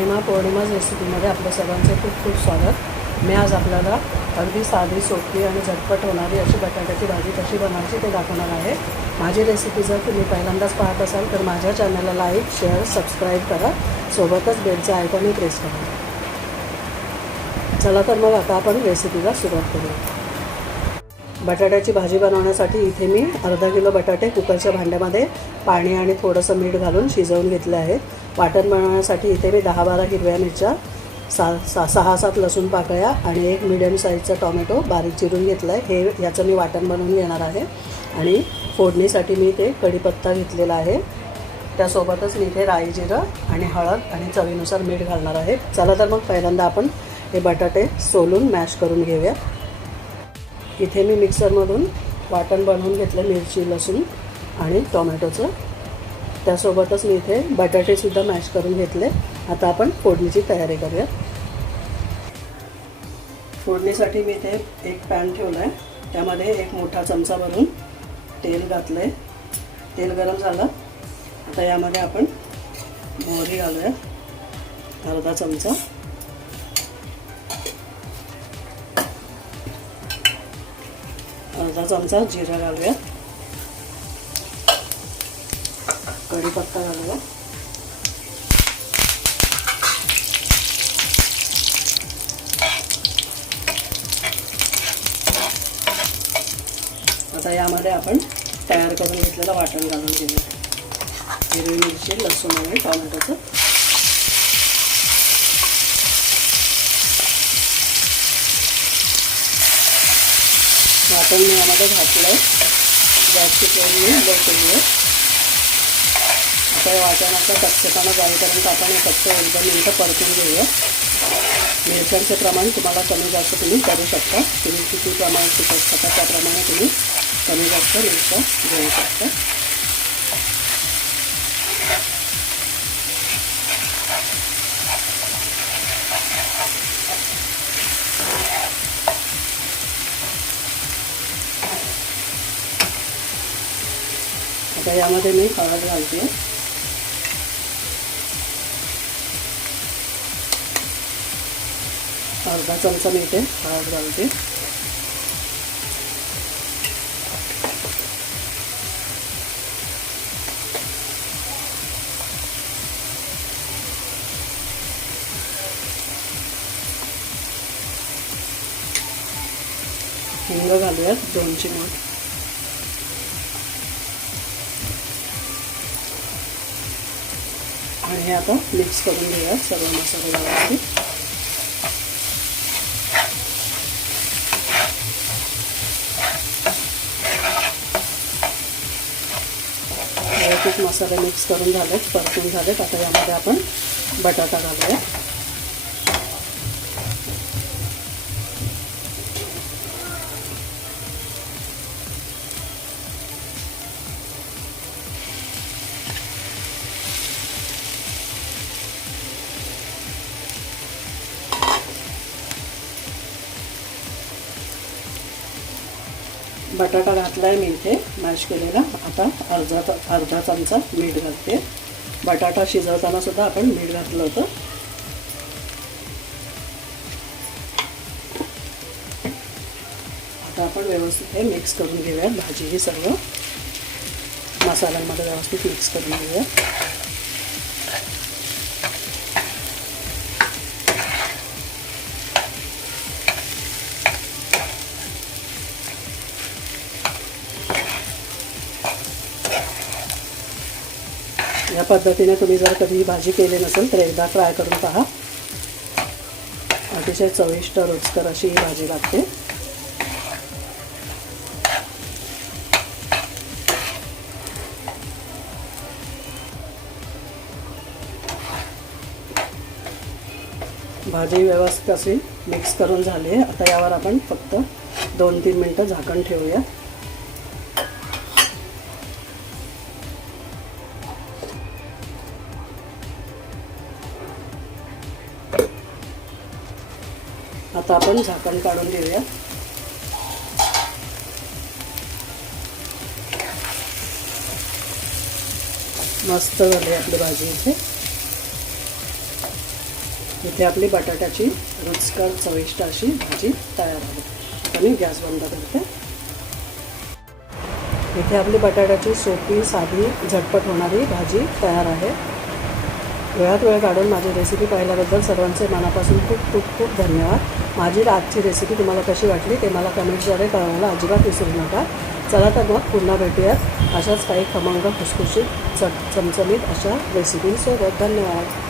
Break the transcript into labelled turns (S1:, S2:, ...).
S1: नमस्कार पौर्णिमा पौर्णिमाच रेसिपीमध्ये आपल्या सर्वांचे खूप खूप स्वागत. मी आज आपल्याला अगदी साधी सोपी आणि झटपट होणारी अशी बटाट्याची भाजी कशी बनवायची ते दाखवणार आहे. माझी रेसिपी जर तुम्ही पहिल्यांदाच पाहत असाल तर माझ्या चॅनलला लाईक शेअर सबस्क्राईब करा. सोबतच बेलचं आयकॉनही प्रेस करा. चला तर मग आता आपण रेसिपीला सुरुवात करूया. बटाट्याची भाजी बनवण्यासाठी इथे मी अर्धा किलो बटाटे कुकरच्या भांड्यामध्ये पाणी आणि थोडंसं मीठ घालून शिजवून घेतले आहेत. वाटण बनवण्यासाठी इथे मी दहा बारा हिरव्या मिरच्या सा सा सहा सात लसूण पाकळ्या आणि एक मिडियम साईजचा टॉमॅटो बारीक चिरून घेतला आहे हे याचं मी वाटण बनवून घेणार आहे. आणि फोडणीसाठी मी ते कढीपत्ता घेतलेला आहे. त्यासोबतच मी इथे राई जिरं आणि हळद आणि चवीनुसार मीठ घालणार आहे. चला तर मग पहिल्यांदा आपण हे बटाटे सोलून मॅश करून घेऊया. इथे मी मिक्सरमधून वाटण बनवून घेतलं मिरची लसूण आणि टोमॅटोचं त्यासोबतच मी इथे बटाटेसुद्धा मॅश करून घेतले. आता आपण फोडणीची तयारी करूया. फोडणीसाठी मी इथे एक पॅन ठेवला आहे त्यामध्ये एक मोठा चमचा भरून तेल घातलं आहे तेल गरम झालं. आता यामध्ये आपण मोहरी घालूया. अर्धा चमचा. अर्धा चमचा जिरा घालूया. कढीपत्ता घालूया. आता यामध्ये आपण तयार करून घेतलेलं वाटण घालून घेऊया. हिरवी मिरची लसूण आणि टोमॅटोचं. वाटण मी यामध्ये घातलं आहे गॅसची फ्लेम मी लो केली आहे आता या वाटणाचा कच्चेपणा जाईपर्यंत आपण हे कच्च दोन मिनटं परतून घेऊया. मिरच्यांचे प्रमाण तुम्हाला कमी जास्त तुम्ही करू शकता. तुम्ही किती प्रमाण शिकत शकता त्याप्रमाणे तुम्ही कमी जास्त मिरच्या घेऊ शकता. आता यामध्ये मी हळद घालते. अर्धा चमचा मी आहे हळद घालते. हिंग घालूयात दोन चिमट आणि हे आता मिक्स करून घेऊया सर्व मसाले व्यवस्थित व्यवस्थित मसाले मिक्स करून झालेत परतून झालेत. आता यामध्ये आपण बटाटा घालूया बटाटा घातला आहे मी इथे. मॅश केलेला. आता अर्धा अर्धा चमचा मीठ घालते. बटाटा शिजवताना सुद्धा आपण मीठ घातलं होतं. आता आपण व्यवस्थित हे मिक्स करून घेऊयात भाजी ही सर्व मसाल्यांमध्ये व्यवस्थित मिक्स करून घेऊया. या पद्धतीने तुम्ही जर कधी ही भाजी केली नसेल तर एकदा ट्राय करून पहा. अतिशय चविष्ट रुचकर अशी ही भाजी लागते. भाजी व्यवस्थित अशी मिक्स करून झाली आहे. आता यावर आपण फक्त दोन तीन मिनटं झाकण ठेवूया. आता आपण झाकण काढून देऊया मस्त झाली आपली भाजी इथे. इथे आपली बटाट्याची रुचकर चविष्ट अशी भाजी तयार आहे. आता मी गॅस बंद करते. इथे आपली बटाट्याची सोपी साधी झटपट होणारी भाजी तयार आहे. वेळात वेळ काढून माझी रेसिपी पाहिल्याबद्दल सर्वांचे मनापासून खूप खूप खूप धन्यवाद. माझी आजची रेसिपी तुम्हाला कशी वाटली ते मला कमेंट्सद्वारे कळवायला अजिबात विसरू नका. चला तर मग पुन्हा भेटूयात. अशाच काही खमंग खुसखुशीत चट चमचमीत अशा रेसिपींसोबत धन्यवाद.